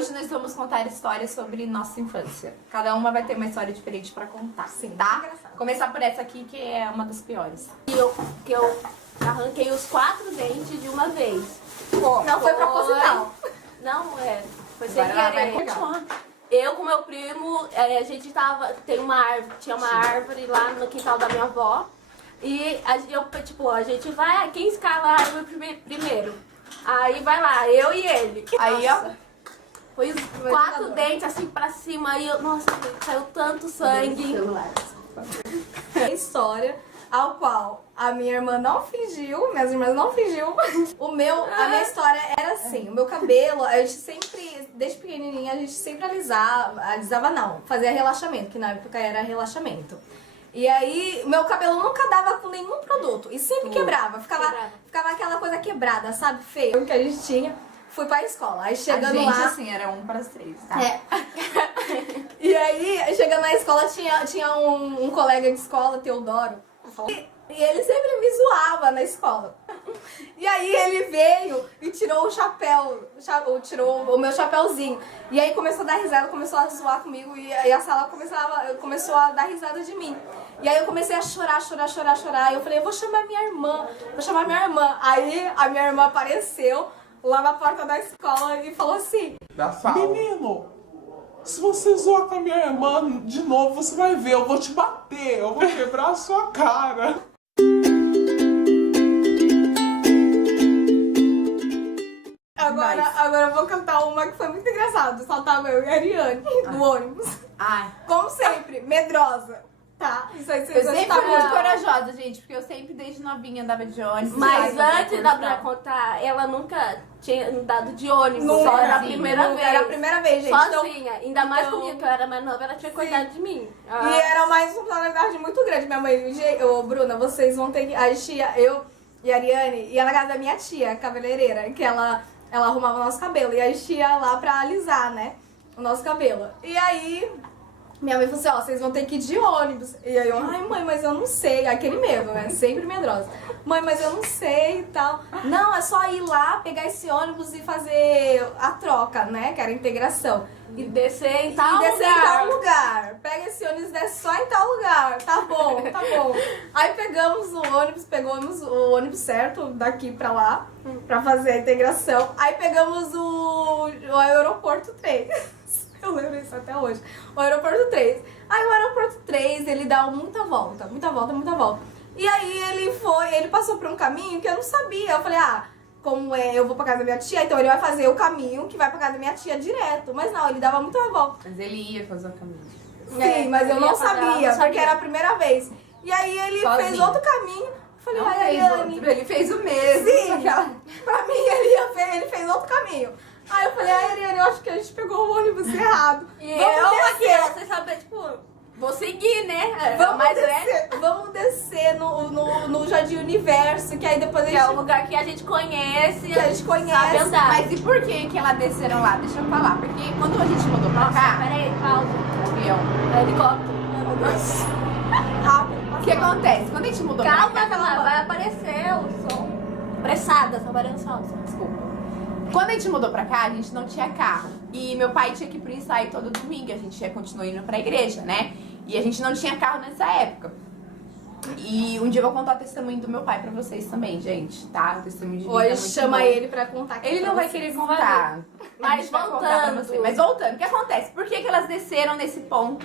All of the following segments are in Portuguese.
hoje nós vamos contar histórias sobre nossa infância. Cada uma vai ter uma história diferente pra contar, Sim, tá? Começar por essa aqui, que é uma das piores. Que eu arranquei os 4 dentes de uma vez. Não foi proposital. Não, foi sem Agora ela vai querer. continuar. Eu com meu primo, a gente tinha uma árvore lá no quintal da minha avó. E a gente vai, quem escala a árvore primeiro? Aí vai lá, eu e ele. Aí, Nossa, ó. foi os 4 dentes assim pra cima e nossa, saiu tanto sangue. A história ao qual a minha irmã não fingiu, minhas irmãs não fingiu. A minha história era assim, o meu cabelo, a gente sempre, desde pequenininha, a gente sempre alisava não, fazia relaxamento, que na época era relaxamento. E aí, meu cabelo nunca dava com nenhum produto e sempre quebrava, ficava aquela coisa quebrada, sabe, feio que a gente tinha. Fui pra escola, aí chegando a gente, lá... assim, era 1 para as 3, tá? É. E aí, chegando na escola, tinha um colega de escola, Teodoro, e ele sempre me zoava na escola. E aí ele veio e tirou o chapéu, tirou o meu chapéuzinho. E aí começou a dar risada, começou a zoar comigo e a sala começou a dar risada de mim. E aí eu comecei a chorar. E eu falei, eu vou chamar minha irmã. Aí a minha irmã apareceu lá na porta da escola e falou assim: menino, se você zoar com a minha irmã de novo, você vai ver, eu vou te bater, eu vou quebrar a sua cara. Agora eu vou cantar uma que foi muito engraçada. Saltava eu e a Ariane no ônibus. Ai. Como sempre, medrosa. Tá? Isso aí Eu vocês sempre tá fui muito bom. corajosa, gente, porque eu sempre, desde novinha, andava de ônibus. Mas saía antes da pra Bruna contar, ela nunca tinha andado de ônibus, Não, só era a sim, primeira vez. Era a primeira vez, gente. Sozinha, ainda mais comigo, que eu era mais nova, ela tinha cuidado de mim. E era uma responsabilidade muito grande. Minha mãe, ô Bruna, vocês vão ter que. A tia, eu e a Ariane ia na casa da minha tia, cabeleireira, que ela arrumava o nosso cabelo. E a gente ia lá pra alisar, né? O nosso cabelo. E aí, minha mãe falou assim: ó, vocês vão ter que ir de ônibus. E aí eu, ai mãe, mas eu não sei. Aquele medo, né? Sempre medrosa. Mãe, mas eu não sei e tal. Não, é só ir lá, pegar esse ônibus e fazer a troca, né? Que era a integração. E descer em tal E descer em lugar. tal lugar. Pega esse ônibus e desce só em tal lugar. Tá bom, tá bom. Aí pegamos o ônibus certo daqui pra lá, pra fazer a integração. Aí pegamos o aeroporto 3. Eu lembro isso até hoje. O aeroporto 3. Aí o aeroporto 3, ele dá muita volta. E aí ele passou por um caminho que eu não sabia. Eu falei, como eu vou pra casa da minha tia, então ele vai fazer o caminho que vai pra casa da minha tia direto. Mas não, ele dava muita volta. Mas ele ia fazer o caminho. Sim, mas eu ele não ia fazer, ela não sabia, sabia. porque era a primeira vez. E aí ele Sozinho. fez outro caminho. Eu falei, Não ai, fez Ariane. outro, ele fez o mesmo. Sim, pra mim ele fez outro caminho. Aí eu falei, ai, Ariane, eu acho que a gente pegou o ônibus errado. E Vamos descer. você sabe, tipo, vou seguir, né? Vamos descer no Jardim Universo, que aí depois a Que gente... é o lugar que a gente conhece. Que a gente conhece. Sabe andar. Mas e por que elas desceram lá? Deixa eu falar. Porque quando a gente mudou pra cá, Peraí, pausa. avião, Helicóptero. Meu Deus. Rápido. o que acontece? Quando a gente mudou Calma, pra cá... vai aparecer o som. Pressada, só barulho só. Desculpa. Quando a gente mudou pra cá, a gente não tinha carro. E meu pai tinha que ir pro ensaio todo domingo. A gente ia continuar indo pra igreja, né? E a gente não tinha carro nessa época. E um dia eu vou contar o testemunho do meu pai pra vocês também, gente, tá? O testemunho de vida é Hoje muito chama bom. ele pra contar aqui. Ele pra não vai vocês. querer contar. Mas A gente vai contar pra voltando. você. Mas voltando, o que acontece? Por que elas desceram nesse ponto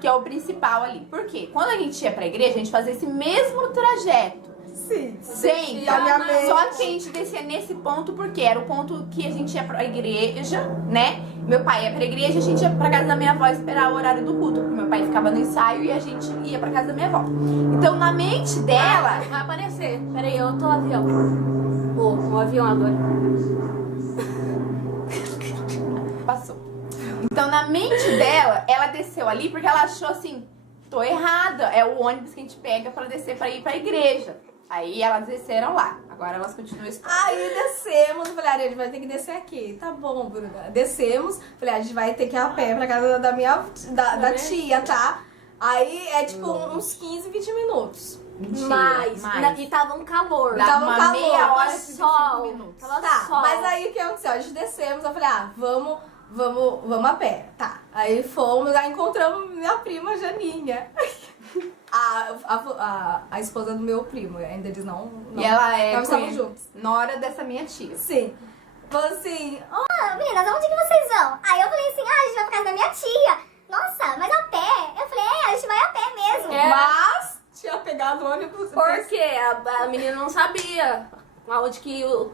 que é o principal ali? Porque quando a gente ia pra igreja, a gente fazia esse mesmo trajeto. Sim. Sempre. E a minha mente... Só que a gente descia nesse ponto porque era o ponto que a gente ia pra igreja, né? Meu pai ia pra igreja, a gente ia pra casa da minha avó esperar o horário do culto. Porque meu pai ficava no ensaio e a gente ia pra casa da minha avó. Então na mente dela... Vai aparecer. Peraí, eu tô avião. Um avião agora. Passou. Então na mente dela, ela desceu ali porque ela achou assim, tô errada, é o ônibus que a gente pega pra descer pra ir pra igreja. Aí elas desceram lá. Agora elas continuam estudando. Aí descemos, eu falei, Ariane, vai ter que descer aqui. Tá bom, Bruna. Descemos, falei, a gente vai ter que ir a pé pra casa da tia, tá? Aí é tipo uns 15, 20 minutos. Mentira, Mais. E tava um calor. Dá Tava uma calor, meia hora e sol. 25 minutos. Tava Tá, sol. mas aí o que aconteceu? A gente descemos, eu falei, vamos vamos a pé. Tá. Aí fomos, aí encontramos minha prima Janinha. A esposa do meu primo. Ainda eles não E ela é não estamos juntos. nora dessa minha tia. Sim. Falou assim, Meninas, aonde que vocês vão? Aí eu falei assim, a gente vai pra casa da minha tia. Nossa, mas a pé? Eu falei, a gente vai a pé mesmo. mas tinha pegado o ônibus. Porque a menina não sabia aonde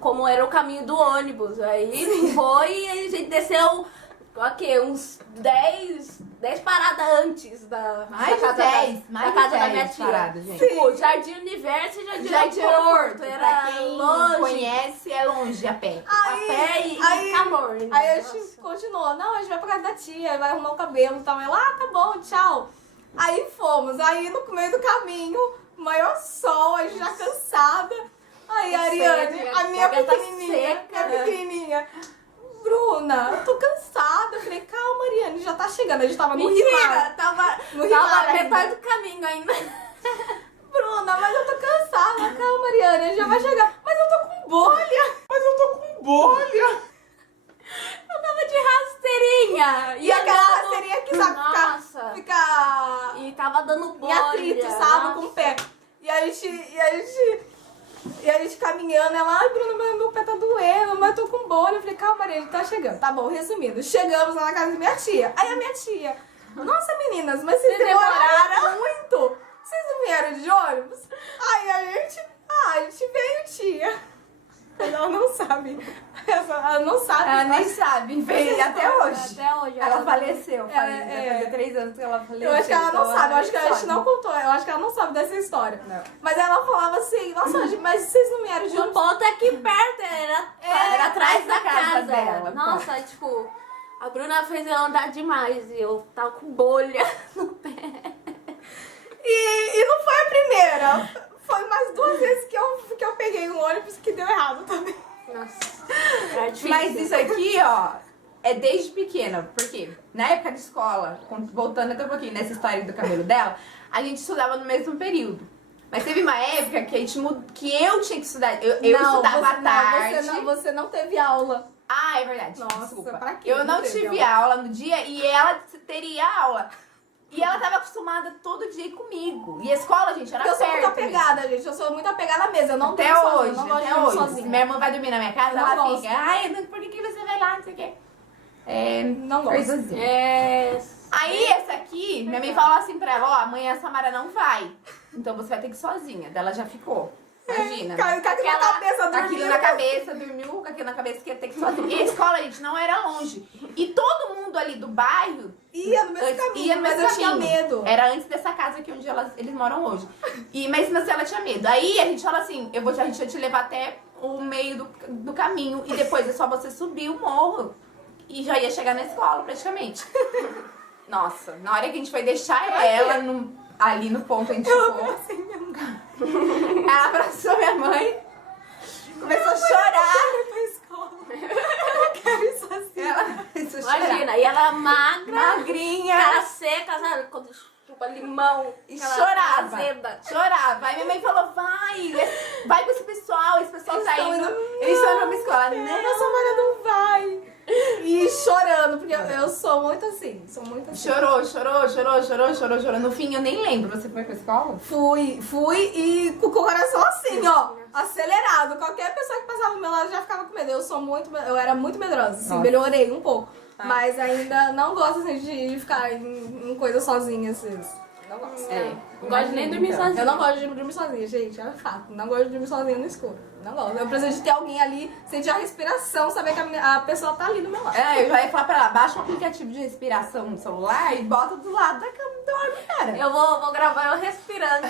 como era o caminho do ônibus. Aí foi e a gente desceu uns 10 paradas antes da Mais casa de 10, da mais casa de da 10 minha tia. paradas, gente. Tipo, Jardim Universo e Jardim Jardim Aeroporto. Pra Era quem longe. conhece, é longe a pé. A pé e calor. Aí a Nossa. gente continuou, não, a gente vai pra casa da tia, vai arrumar o cabelo e tal. Ela, tá bom, tchau. Aí fomos, aí no meio do caminho, maior sol, a gente já cansada. Aí a Ariane, a minha garganta pequenininha, seca. minha pequenininha, Bruna, eu tô cansada. Eu falei, calma, Ariane, já tá chegando. A gente tava no Mentira, Rimar. tava No Rimar ainda. metade do caminho ainda. Bruna, mas eu tô cansada. Calma, Ariane, a gente já vai chegar. Mas eu tô com bolha. Mas eu tô com bolha. Eu tava de rasteirinha. E aquela andando- rasteirinha que sabe Nossa. ficar E tava dando em bolha. atrito, sabe, Nossa. com o pé. E a gente caminhando, ela, ai, Bruna, meu pé tá doendo, mas eu tô com bolha. Eu falei, calma, Maria, ele tá chegando. Tá bom, resumindo, chegamos lá na casa da minha tia. Aí a minha tia, nossa, meninas, mas vocês demoraram muito. Vocês não vieram de ônibus? Aí a gente veio, tia. Ela não sabe. Ela não sabe. Ela nem sabe, veio até hoje. Até hoje. Ela faleceu, É. vai fazer 3 anos que ela faleceu. Eu acho que ela não então sabe, eu acho que a gente sabe. não contou, eu acho que ela não sabe dessa história. Não. Mas ela falava assim, nossa, mas vocês não vieram de O ônibus? ponto é aqui perto, era atrás da casa dela. Nossa, tipo, a Bruna fez eu andar demais e eu tava com bolha no pé. E não foi a primeira. Foi mais 2 vezes que eu peguei um ônibus que deu errado também. Nossa, era difícil. Mas isso aqui, ó, é desde pequena. Porque na época de escola, voltando até um pouquinho nessa história do cabelo dela, a gente estudava no mesmo período. Mas teve uma época que, que eu tinha que estudar. Eu estudava à tarde. Você não teve aula. Ah, é verdade. Nossa, desculpa. pra quê? Eu não Não teve tive aula no dia e ela teria aula. E ela tava acostumada todo dia ir comigo. E a escola, gente, era Porque eu sou muito perto mesmo. apegada, gente. Eu sou muito apegada mesmo. Eu não Até durmo sozinha, hoje, eu não gosto de até dormir hoje. sozinha. Se minha irmã vai dormir na minha casa, Eu não ela gosto. fica, ai, por que você vai lá, não sei o quê. É, Não gosto. coisazinha. É... Aí, essa aqui, minha mãe falou assim pra ela, ó, amanhã a Samara não vai. Então você vai ter que ir sozinha. Daí ela já ficou. Imagina. Caiu com aquilo na cabeça, Aquilo dormindo. na cabeça, dormiu com aquilo na cabeça que ia ter que ir sozinha. E a escola, gente, não era longe. E todo mundo ali do bairro Ia no mesmo antes- caminho, ia no mas mesmo eu tinha caminho. medo. Era antes dessa casa aqui onde eles moram hoje. Mas mesmo assim ela tinha medo. Aí a gente fala assim, a gente vai te levar até o meio do caminho e depois é só você subir o morro e já ia chegar na escola praticamente. Nossa, na hora que a gente foi deixar ela ali no ponto a gente ficou. Ela abraçou minha mãe, começou a chorar. Pra escola. Eu não quero ir sozinha. Ela começou a chorar. Imagina, e ela magra, Magrinha. cara seca, sabe? Quando chupa limão. E aquela chorava. azeda. Chorava. Aí minha mãe falou, vai com esse pessoal tá Eles indo. estão indo- Eles estão indo pra uma escola. Não, a Samara não vai. E chorando, porque eu sou muito assim. Sou muito assim. Chorou. No fim, eu nem lembro. Você foi pra escola? Fui e com o coração assim, ó, acelerado. Qualquer pessoa que passava do meu lado já ficava com medo. Eu era muito medrosa, assim, Nossa. melhorei um pouco. Mas ainda não gosto assim, de ficar em coisa sozinha, assim. Não gosto. Não gosto nem de dormir sozinha. Eu não gosto de dormir sozinha, gente. É fato. Não gosto de dormir sozinha no escuro. Não gosto. Eu preciso de ter alguém ali, sentir a respiração, saber que a pessoa tá ali do meu lado. Eu já ia falar pra ela, baixa um aplicativo de respiração no celular e bota do lado da cama e dorme, cara. Eu vou gravar eu respirando.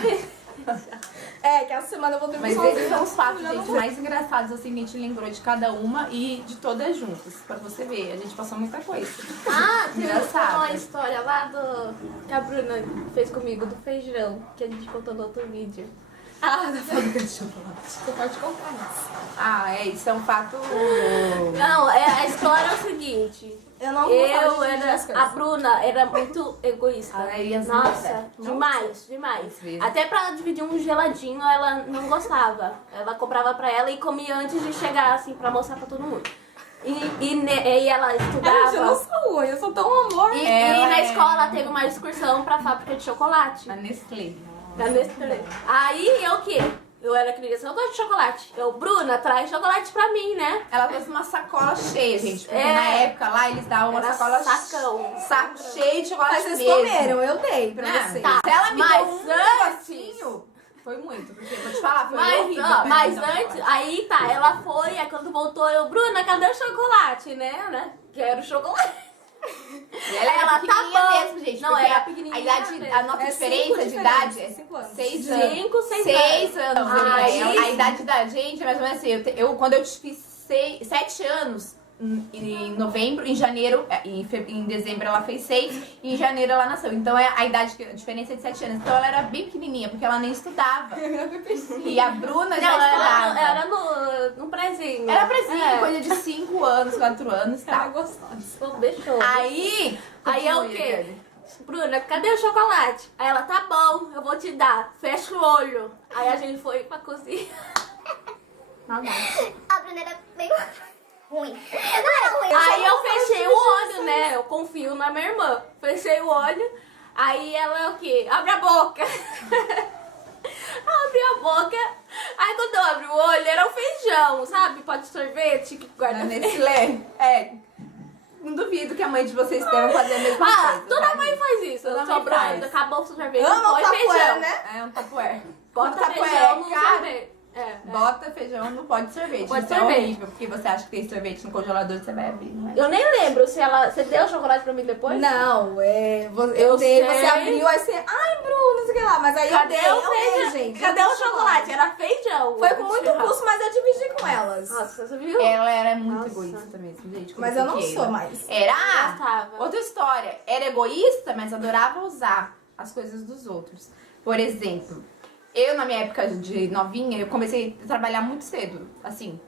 Que essa semana eu vou dormir Mas sozinha. esses são os fatos, Já não gente, vou. mais engraçados, assim, que a gente lembrou de cada uma e de todas juntas, pra você ver. A gente passou muita coisa. Tem Engraçado. uma história lá que a Bruna fez comigo, do feijão, que a gente contou no outro vídeo. Da fábrica de chocolate. Você pode comprar isso. Isso é um fato... Não, a história é o seguinte. Eu não gostava de dividir as A coisas. Bruna era muito egoísta. Ai, as Nossa, mulheres. demais. Às vezes. Até pra dividir um geladinho, ela não gostava. Ela comprava pra ela e comia antes de chegar, assim, pra mostrar pra todo mundo. E ela estudava. Eu não sou ruim, eu sou tão amor. E Ela na é- escola teve uma excursão pra fábrica de chocolate. A Nestlé. Da Nestlé. Aí eu o quê? Eu era criança, eu gosto de chocolate. Eu, Bruna, traz chocolate pra mim, né? Ela trouxe uma sacola cheia, gente. Porque É. na época lá eles davam uma Era sacola sacão. saco cheio de chocolate Mas vocês mesmo. comeram, eu dei pra Né? vocês. Tá. Se ela me Mas deu um antes- negocinho, foi muito. Porque vou te falar, foi Mas, horrível. ó, né, mas da antes, chocolate. aí tá, ela foi, aí quando voltou, eu, Bruna, cadê o chocolate, né? Quero chocolate. E ela era Ela tá pequenininha bom. mesmo, gente. Não, porque era a pequenininha idade, mesmo. a nossa É diferença cinco de idade é diferenças, 5 anos. 6 anos. 5, 6 6 anos. Aí- A idade da gente é mais ou menos assim. Quando eu fiz 7 anos, em novembro, em janeiro, em dezembro ela fez 6, e em janeiro ela nasceu. Então a diferença é de 7 anos. Então ela era bem pequenininha, porque ela nem estudava. E a Bruna já Não, estudava. era no prezinho. Era prezinho, É. coisa de 5 anos, 4 anos e Ela é tal. gostosa. Pô, deixou. Aí Aí eu o quê? Bruna, cadê o chocolate? Aí ela, tá bom, eu vou te dar. Fecha o olho. Aí a gente foi pra cozinha. A Bruna era bem ruim. Eu não era ruim. Aí eu fechei o olho, né? Eu confio na minha irmã. Fechei o olho. Aí ela o quê? Abre a boca. Abre a boca. Aí quando eu abri o olho, era um feijão, sabe? Pó de sorvete que guarda Na Nestlé. Não duvido que a mãe de vocês tenha fazer a mesma coisa. toda tá, mãe gente? faz isso. Toda mãe Sobrando, faz. acabou o sorvete, Ama o põe tapué, feijão. né? É um tapué. Bota Tapué, feijão no cara. sorvete. Bota feijão no pó de sorvete. Pó de Isso sorvete. é horrível, porque você acha que tem sorvete no congelador, você vai abrir. Não é? Eu nem lembro se ela... Você deu chocolate pra mim depois? Não, eu Eu dei, sei. você abriu, aí você, ai, Bruno, não sei o que lá, mas aí Cadê eu o dei, feijão? gente. Cadê o chocolate? Era feijão. Foi com muito custo, mas eu dividi com elas. Nossa, você viu? Ela era muito Nossa. egoísta mesmo, gente. como Mas eu não pequena. sou mais. Era Gostava. outra história. Era egoísta, mas adorava usar as coisas dos outros. Por exemplo, eu na minha época de novinha, eu comecei a trabalhar muito cedo, assim.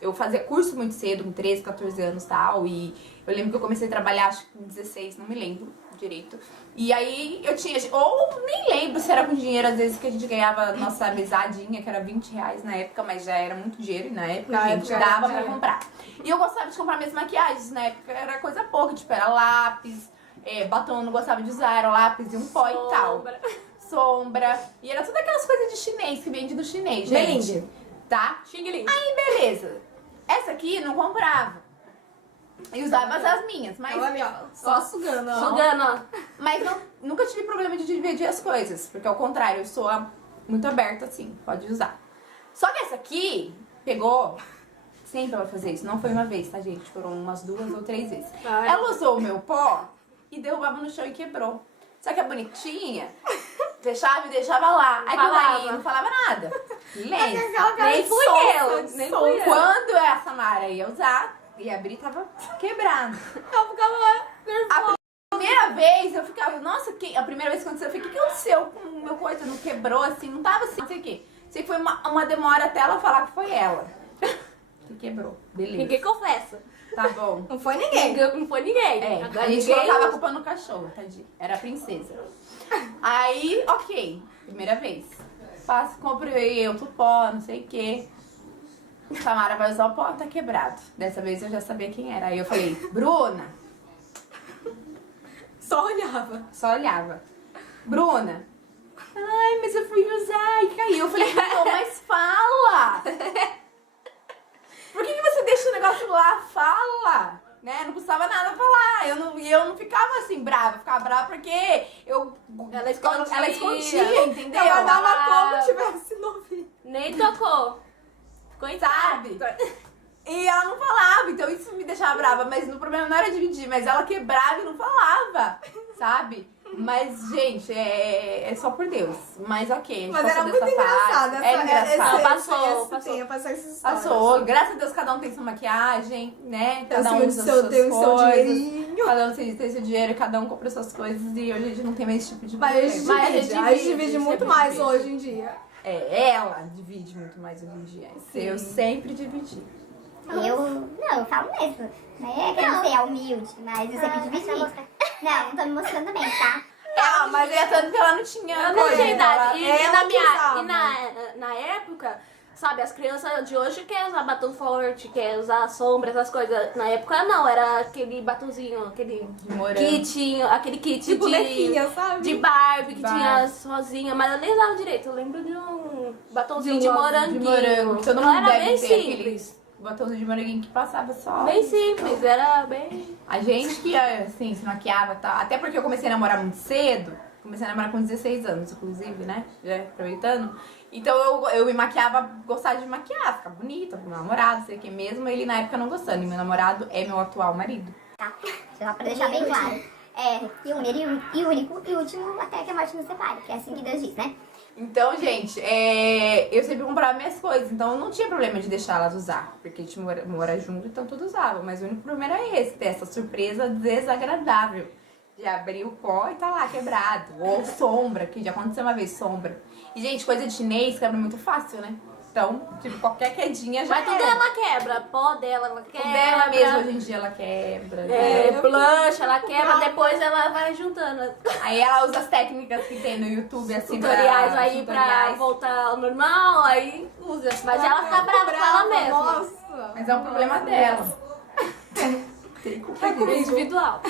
Eu fazia curso muito cedo, com 13, 14 anos e tal, e eu lembro que eu comecei a trabalhar, acho que com 16, não me lembro direito. E aí eu tinha, ou nem lembro se era com dinheiro, às vezes que a gente ganhava nossa mesadinha, que era R$20 na época, mas já era muito dinheiro, e na época Na a gente época era dava pra dinheiro. comprar. E eu gostava de comprar minhas maquiagens, na época era coisa pouca, tipo, era lápis, batom eu não gostava de usar, era lápis e um pó e tal. Sombra. E era tudo aquelas coisas de chinês que vende do chinês, gente. Vende. Tá? Xing Ling. Aí, beleza. Essa aqui não comprava. E usava as minhas, mas, Ela ali, ó, só sugando, ó. Sugando, ó. mas nunca tive problema de dividir as coisas. Porque ao contrário, eu sou muito aberta assim, pode usar. Só que essa aqui pegou. Sempre ela fazer isso. Não foi uma vez, tá, gente? Foram umas 2 ou 3 vezes. Ai. Ela usou o meu pó e derrubava no chão e quebrou. Só que a bonitinha fechava e deixava lá. Aí Falava. a Maria não falava nada. Silêncio. Nem fui eu. Nem fui eu. Quando a Samara ia usar, ia abrir, tava quebrado. Eu ficava nervosa. Primeira vez eu ficava, nossa, a primeira vez que aconteceu, eu fiquei, o que aconteceu com o meu coisa? Não quebrou assim, não tava assim, não sei o quê. Sei que foi uma demora até ela falar que foi ela. Que quebrou. Beleza. Ninguém confessa. Tá bom. Não foi ninguém. Não foi ninguém. É, Agora a gente ninguém- colocava a culpa no cachorro, tadinho. Era a princesa. Aí, ok. Primeira vez. Comprei outro pó, não sei o quê. Samara vai usar o pó, tá quebrado. Dessa vez eu já sabia quem era. Aí eu falei, Bruna. Só olhava. Só olhava. Bruna. Ai, mas eu fui usar e caiu. Eu falei, não, mas fala. Por que você deixa o negócio lá? Fala. Né? Não custava nada falar. Eu não ficava assim brava. Eu ficava brava porque Ela escondia. ela escondia, entendeu? Ela dava Ah. como tivesse novinho. Nem tocou. Sabe? E ela não falava, então isso me deixava brava. Mas o problema não era dividir, mas ela quebrava e não falava, sabe? Mas, gente, é só por Deus. Mas ok, a gente Mas passou era dessa muito engraçado. fase. É engraçado. Passou. Passou essa história. Passou. Graças a Deus, cada um tem sua maquiagem, né? Tem Cada o um seu- usa seu- suas tem o seu coisas. dinheirinho. Cada um tem seu dinheiro, cada um compra suas coisas. E hoje a gente não tem mais esse tipo de Mas a gente problema. divide, a gente divide muito mais hoje em dia. Ela divide muito mais hoje em dia. Eu sempre dividi. Não, eu falo mesmo. Não é querendo ser humilde, mas eu sempre dividi. Não tô me mostrando também, tá? Ela mas é tanto que ela não tinha Eu não coisa, tinha idade. ela E que usava. na época, sabe, as crianças de hoje querem usar batom forte, querem usar sombra, essas coisas. Na época não, era aquele batonzinho, aquele morango. kitinho, aquele kit De bonequinha, sabe? de Barbie que Barbie. tinha as rosinhas, mas eu nem usava direito. Eu lembro de um batonzinho de De moranguinho. De morango. Todo Então mundo era deve bem ter simples. aquele batomzinho de moranguinho que passava só. Bem simples, era bem... A gente que, assim, se maquiava e tal. Até porque eu comecei a namorar muito cedo. Comecei a namorar com 16 anos, inclusive, né? Já aproveitando. Então eu me maquiava, gostava de me maquiar, ficar bonita pro meu namorado, sei que mesmo ele na época não gostando. E meu namorado é meu atual marido. Tá? Só pra deixar bem claro. É, e único e último até que a morte nos separe, que é assim que Deus diz, né? Então, gente, eu sempre comprava minhas coisas, então eu não tinha problema de deixar elas usar, porque a gente mora junto, então tudo usava. Mas o único problema era esse, ter essa surpresa desagradável de abrir o pó e tá lá quebrado. Ou sombra, que já aconteceu uma vez, sombra. E, gente, coisa de chinês quebra muito fácil, né? Então, tipo, qualquer quedinha já Mas tudo era. ela quebra, pó dela ela O quebra. dela mesmo, hoje em dia, ela quebra. Blush, ela quebra, depois ela vai juntando Aí ela usa as técnicas que tem no YouTube, assim, tutoriais pra... aí pra tutoriais. voltar ao normal, aí usa. Mas ela fica brava com ela mesma. Nossa. Mas é um problema dela. É individual.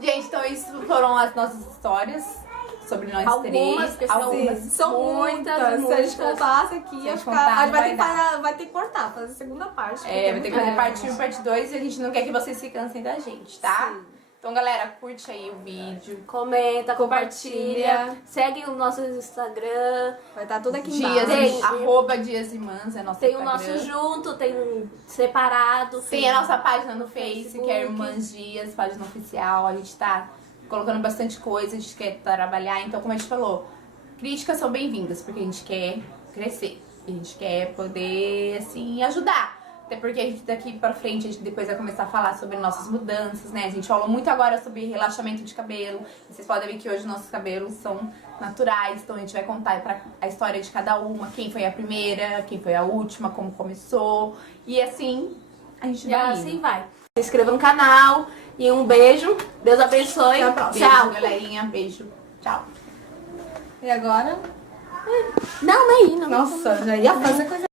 Gente, então isso foram as nossas histórias sobre nós Algumas, porque três. são Algumas. São muitas. Se a gente muitas. contasse aqui, Se a ia gente ficar. contar, A gente não vai ter, vai vai ter que cortar, fazer a segunda parte. É, vai ter que fazer muito parte grande. 1 e parte 2 e a gente não quer que vocês se cansem da gente, tá? Sim. Então, galera, curte aí o vídeo. Comenta, compartilha, Compartilha. segue o nosso Instagram. Vai estar tudo aqui Dias, embaixo. arroba Dias e Mans, é nosso Tem o Instagram. nosso junto, tem um separado. Tem a nossa página no Face, Facebook. que é Irmãs Dias, página oficial. A gente tá colocando bastante coisa, a gente quer trabalhar. Então, como a gente falou, críticas são bem-vindas, porque a gente quer crescer. A gente quer poder, assim, ajudar. Até porque a gente daqui pra frente, a gente depois vai começar a falar sobre nossas mudanças, né? A gente falou muito agora sobre relaxamento de cabelo. Vocês podem ver que hoje nossos cabelos são naturais. Então a gente vai contar a história de cada uma. Quem foi a primeira, quem foi a última, como começou. E assim, a gente E vai assim indo. vai. Se inscreva no canal e um beijo. Deus abençoe. Até a próxima. Beijo, Tchau. galerinha. Beijo. Tchau. E agora? Não, nem. Não. Nossa, já ia fazer coisa.